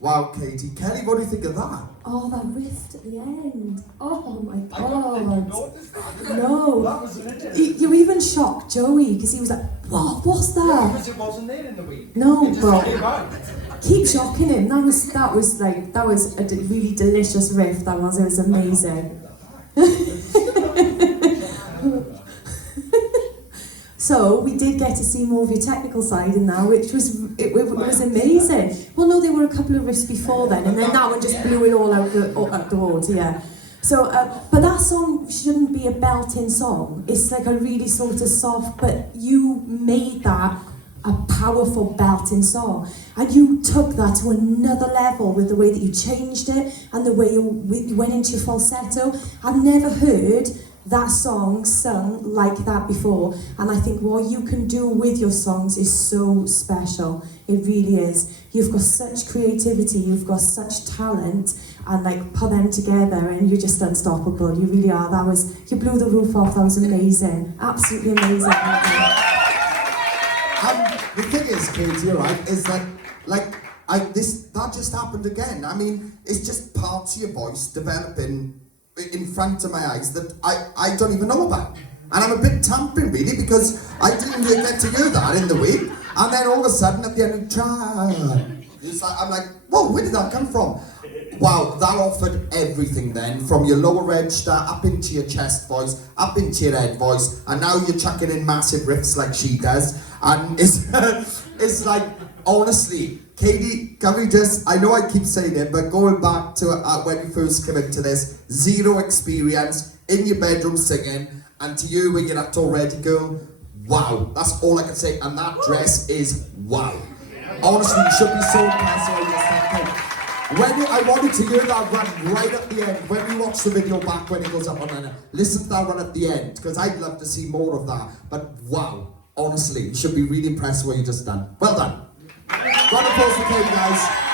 Wow, Katie. Kelly, what do you think of that? Oh, that riff at the end. Oh my I didn't god. notice that. No. That was interesting. You even shocked Joey because he was like, "What? What's Yeah, that?" because it wasn't there in the week. No, It just but came out. keep shocking him. That was a really delicious riff. It was amazing. So we did get to see more of your technical side in that, which was was amazing. Well, no, there were a couple of riffs before then, and then that one just blew it all out the water. Yeah. So, but that song shouldn't be a belting song. It's like a really sort of soft, but you made that a powerful belting song, and you took that to another level with the way that you changed it and the way you went into your falsetto. I've never heard that song sung like that before, and I think what you can do with your songs is so special. It really is. You've got such creativity, you've got such talent, and like put them together and you're just unstoppable. You really are. You blew the roof off. That was amazing. Absolutely amazing. The thing is, Katie, right, is that that just happened again. I mean, it's just parts of your voice developing in front of my eyes that I don't even know about. And I'm a bit tampering really, because I didn't even get to hear that in the week. And then all of a sudden at the end of I'm like, whoa, where did that come from? Wow, that offered everything then, from your lower register up into your chest voice, up into your head voice, and now you're chucking in massive riffs like she does. And it's like, honestly, Katie, can we just, I know I keep saying it, but going back to when you first came into this, zero experience, in your bedroom singing, and to you when you're at already, girl, wow, that's all I can say, and that dress is wow. Honestly, you should be so impressed. I wanted to hear that run right at the end, when we watch the video back when it goes up on Anna, listen to that run at the end, because I'd love to see more of that, but wow, honestly, you should be really impressed with what you just done. Well done. Round of applause for Katie, guys.